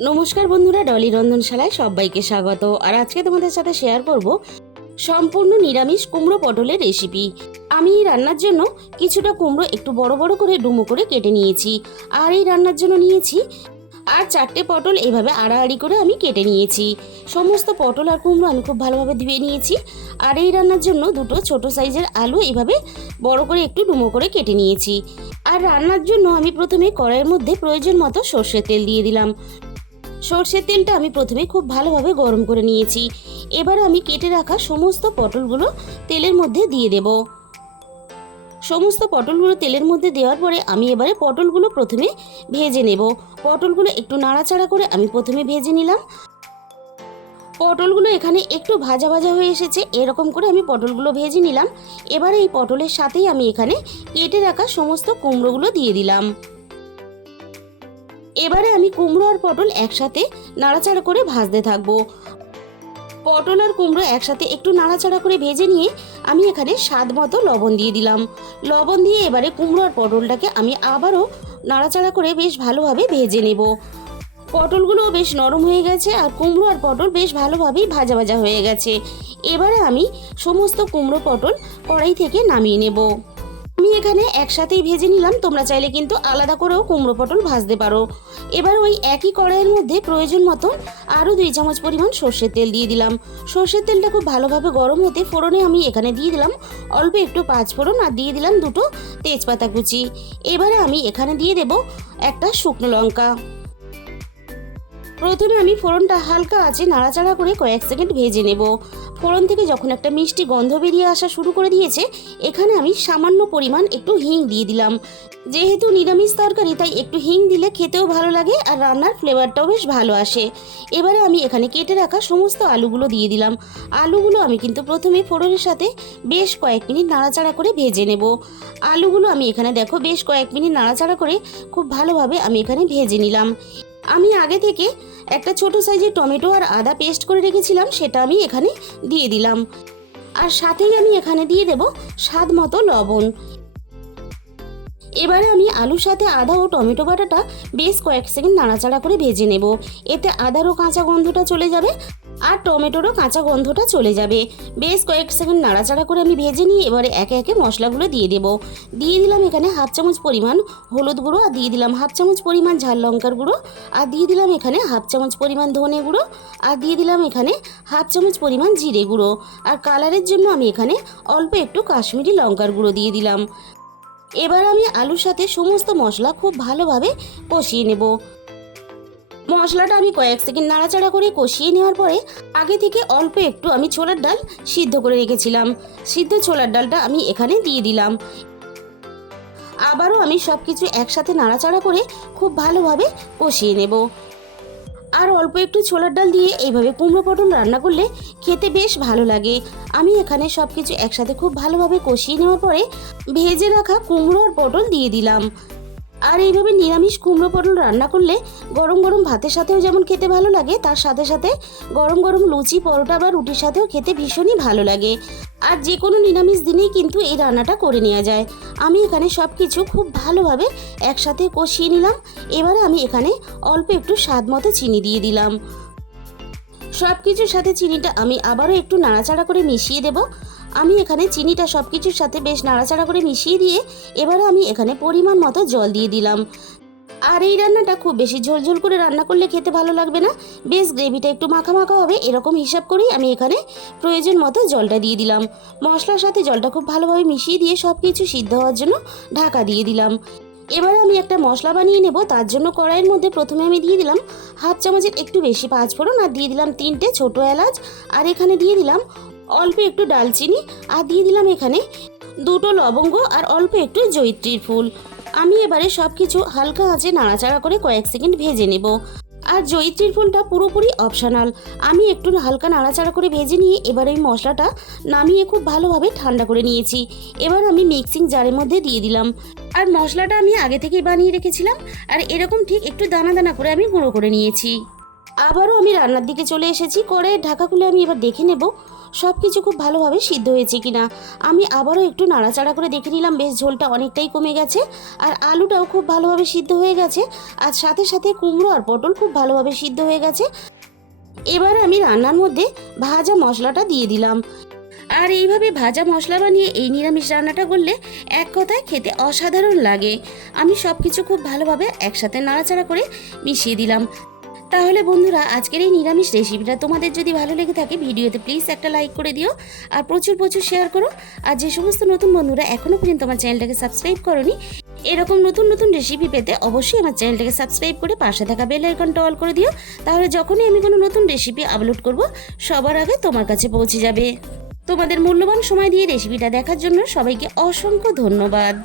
নমস্কার বন্ধুরা, ডলি রন্ধনশালায় সবাইকে স্বাগত। আর আজকে তোমাদের সাথে শেয়ার করব সম্পূর্ণ নিরামিষ কুমড়ো পটলের রেসিপি। আমি এই রান্নার জন্য কিছুটা কুমড়ো একটু বড় বড় করে ডুমো করে কেটে নিয়েছি। আর এই রান্নার জন্য নিয়েছি আর 4টে পটল এইভাবে আড়াআড়ি করে আমি কেটে নিয়েছি। সমস্ত পটল আর কুমড়ো আমি খুব ভালোভাবে ধুয়ে নিয়েছি। আর এই রান্নার জন্য দুটো ছোট সাইজের আলু এইভাবে বড় করে একটু ডুমো করে কেটে নিয়েছি। আর রান্নার জন্য আমি প্রথমে কড়াইয়ের মধ্যে প্রয়োজন মতো সর্ষের তেল দিয়ে দিলাম। সর্ষের তেলটা আমি প্রথমে খুব ভালোভাবে গরম করে নিয়েছি। এবার আমি কেটে রাখা সমস্ত পটলগুলো তেলের মধ্যে দিয়ে দেব। সমস্ত পটলগুলো তেলের মধ্যে দেওয়ার পরে আমি এবারে পটলগুলো প্রথমে ভেজে নেব। পটলগুলো একটু নাড়াচাড়া করে আমি প্রথমে ভেজে নিলাম। পটলগুলো এখানে একটু ভাজা ভাজা হয়ে এসেছে, এরকম করে আমি পটলগুলো ভেজে নিলাম। এবারে এই পটলের সাথেই আমি এখানে কেটে রাখা সমস্ত কুমড়োগুলো দিয়ে দিলাম। এবারে আমি কুমড়ো আর পটল একসাথে নাড়াচাড়া করে ভাজতে থাকবো। পটল আর কুমড়ো একসাথে একটু নাড়াচাড়া করে ভেজে নিয়ে আমি এখানে স্বাদ মতো লবণ দিয়ে দিলাম। লবণ দিয়ে এবারে কুমড়ো আর পটলটাকে আমি আবারও নাড়াচাড়া করে বেশ ভালোভাবে ভেজে নেব। পটলগুলো বেশ নরম হয়ে গেছে আর কুমড়ো আর পটল বেশ ভালোভাবেই ভাজা ভাজা হয়ে গেছে। এবারে আমি সমস্ত কুমড়ো পটল কড়াই থেকে নামিয়ে নেব। আমি এখানে একসাথেই ভেজে নিলাম, তোমরা চাইলে কিন্তু আলাদা করেও কুমড়ো পটল ভাজতে পারো। এবার ওই একই কড়াইয়ের মধ্যে প্রয়োজন মতো আরও 2 চামচ পরিমাণ সর্ষের তেল দিয়ে দিলাম। সর্ষের তেলটা খুব ভালোভাবে গরম হতে ফোড়নে আমি এখানে দিয়ে দিলাম অল্প একটু 5 ফোড়ন আর দিয়ে দিলাম 2টো তেজপাতা কুচি। এবারে আমি এখানে দিয়ে দেব একটা শুকনো লঙ্কা। প্রথমে আমি ফোড়নটা হালকা আঁচে নাড়াচাড়া করে কয়েক সেকেন্ড ভেজে নেব। ফোড়ন থেকে যখন একটা মিষ্টি গন্ধ বেরিয়ে আসা শুরু করে দিয়েছে, এখানে আমি সামান্য পরিমাণ একটু হিং দিয়ে দিলাম। যেহেতু নিরামিষ তরকারি তাই একটু হিং দিলে খেতেও ভালো লাগে আর রান্নার ফ্লেভারটাও বেশ ভালো আসে। এবারে আমি এখানে কেটে রাখা সমস্ত আলুগুলো দিয়ে দিলাম। আলুগুলো আমি কিন্তু প্রথমে ফোড়নের সাথে বেশ কয়েক মিনিট নাড়াচাড়া করে ভেজে নেব। আলুগুলো আমি এখানে দেখো বেশ কয়েক মিনিট নাড়াচাড়া করে খুব ভালোভাবে আমি এখানে ভেজে নিলাম। আমি আগে থেকে একটা ছোট সাইজের টমেটো আর আদা পেস্ট করে রেখেছিলাম, সেটা আমি এখানে দিয়ে দিলাম। আর সাথেই আমি এখানে দিয়ে দেব স্বাদ মতো লবণ। এবারে আমি আলুর সাথে আদা ও টমেটো বাটাটা বেশ কয়েক সেকেন্ড নাড়াচাড়া করে ভেজে নেব। এতে আদারও কাঁচা গন্ধটা চলে যাবে আর টমেটোরও কাঁচা গন্ধটা চলে যাবে। বেশ কয়েক সেকেন্ড নাড়াচাড়া করে আমি ভেজে নিয়ে এবারে একে একে মশলাগুলো দিয়ে দেব। দিয়ে দিলাম এখানে 1/2 চামচ পরিমাণ হলুদ গুঁড়ো আর দিয়ে দিলাম 1/2 চামচ পরিমাণ ঝাল লঙ্কার গুঁড়ো আর দিয়ে দিলাম এখানে 1/2 চামচ পরিমাণ ধনে গুঁড়ো আর দিয়ে দিলাম এখানে 1/2 চামচ পরিমাণ জিরে গুঁড়ো। আর কালারের জন্য আমি এখানে অল্প একটু কাশ্মীরি লঙ্কার গুঁড়ো দিয়ে দিলাম। এবার আমি আলুর সাথে সমস্ত মশলা খুব ভালোভাবে কষিয়ে নেব। মশলাটা আমি কয়েক সেকেন্ড নাড়াচাড়া করে কষিয়ে নেওয়ার পরে আগে থেকে অল্প একটু আমি ছোলার ডাল সিদ্ধ করে রেখেছিলাম, সিদ্ধ ছোলার ডালটা আমি এখানে দিয়ে দিলাম। আবারও আমি সব কিছু একসাথে নাড়াচাড়া করে খুব ভালোভাবে কষিয়ে নেব। আর অল্প একটু ছোলার ডাল দিয়ে এইভাবে কুমড়ো পটল রান্না করলে খেতে বেশ ভালো লাগে। আমি এখানে সব কিছু একসাথে খুব ভালোভাবে কষিয়ে নেওয়ার পরে ভেজে রাখা কুমড়ো আর পটল দিয়ে দিলাম। আর এইভাবে নিরামিষ কুমড়ো পটল রান্না করলে গরম গরম ভাতের সাথেও যেমন খেতে ভালো লাগে, তার সাথে সাথে গরম গরম লুচি পরোটা বা রুটির সাথেও খেতে ভীষণই ভালো লাগে। আর যে কোনো নিরামিষ দিনেই কিন্তু এই রান্নাটা করে নেওয়া যায়। আমি এখানে সব কিছু খুব ভালোভাবে একসাথে কষিয়ে নিলাম। এবারে আমি এখানে অল্প একটু স্বাদ মতো চিনি দিয়ে দিলাম। সব কিছুর সাথে চিনিটা আমি আবারও একটু নাড়াচাড়া করে মিশিয়ে দেব। আমি এখানে চিনিটা সব কিছুর সাথে বেশ নাড়াচাড়া করে মিশিয়ে দিয়ে এবারে আমি এখানে পরিমাণ মতো জল দিয়ে দিলাম। আর এই রান্নাটা খুব বেশি ঝোলঝোল করে রান্না করলে খেতে ভালো লাগবে না, বেশ গ্রেভিটা একটু মাখা মাখা হবে, এরকম হিসাব করেই আমি এখানে প্রয়োজন মতো জলটা দিয়ে দিলাম। মশলার সাথে জলটা খুব ভালোভাবে মিশিয়ে দিয়ে সব কিছু সিদ্ধ হওয়ার জন্য ঢাকা দিয়ে দিলাম। এবার আমি একটা মশলা বানিয়ে নেব। তার জন্য কড়াইয়ের মধ্যে প্রথমে আমি দিয়ে দিলাম 1/2 চামচের একটু বেশি 5 ফোড়ন আর দিয়ে দিলাম 3টে ছোট এলাচ আর এখানে দিয়ে দিলাম অল্প একটু ডালচিনি আর দিয়ে দিলাম এখানে 2টো লবঙ্গ আর অল্প একটু জয়িত্রীর ফুল। আমি এবারে সব কিছু হালকা আঁচে নাড়াচাড়া করে কয়েক সেকেন্ড ভেজে নেব। আর জয়িত্রীর ফুলটা পুরোপুরি অপশনাল। আমি একটু হালকা নাড়াচাড়া করে ভেজে নিয়ে এবার এই মশলাটা নামিয়ে খুব ভালোভাবে ঠান্ডা করে নিয়েছি। এবার আমি মিক্সিং জারের মধ্যে দিয়ে দিলাম। আর মশলাটা আমি আগে থেকেই বানিয়ে রেখেছিলাম আর এরকম ঠিক একটু দানা দানা করে আমি গুঁড়ো করে নিয়েছি। আবারও আমি রান্নার দিকে চলে এসেছি। কড়াইয়ের ঢাকা খুলে আমি এবার দেখে নেব সব কিছু খুব ভালোভাবে সিদ্ধ হয়েছে কিনা। আমি আবারও একটু নাড়াচাড়া করে দেখে নিলাম, বেশ ঝোলটা অনেকটাই কমে গেছে আর আলুটাও খুব ভালোভাবে সিদ্ধ হয়ে গেছে। আর সাথে সাথে কুমড়ো আর পটল খুব ভালোভাবে সিদ্ধ হয়ে গেছে। এবার আমি রান্নার মধ্যে ভাজা মশলাটা দিয়ে দিলাম। আর এইভাবে ভাজা মশলা বানিয়ে এই নিরামিষ রান্নাটা করলে এক কথায় খেতে অসাধারণ লাগে। আমি সব কিছু খুব ভালোভাবে একসাথে নাড়াচাড়া করে মিশিয়ে দিলাম। তাহলে বন্ধুরা, আজকের এই নিরামিষ রেসিপিটা তোমাদের যদি ভালো লেগে থাকে ভিডিওতে প্লিজ একটা লাইক করে দিও আর প্রচুর প্রচুর শেয়ার করো। আর যে সমস্ত নতুন বন্ধুরা এখনও পর্যন্ত আমার চ্যানেলটাকে সাবস্ক্রাইব করোনি, এরকম নতুন নতুন রেসিপি পেতে অবশ্যই আমার চ্যানেলটাকে সাবস্ক্রাইব করে পাশে থাকা বেল আইকনটা অল করে দিও। তাহলে যখনই আমি কোনো নতুন রেসিপি আপলোড করব সবার আগে তোমার কাছে পৌঁছে যাবে। তোমাদের মূল্যবান সময় দিয়ে রেসিপিটা দেখার জন্য সবাইকে অসংখ্য ধন্যবাদ।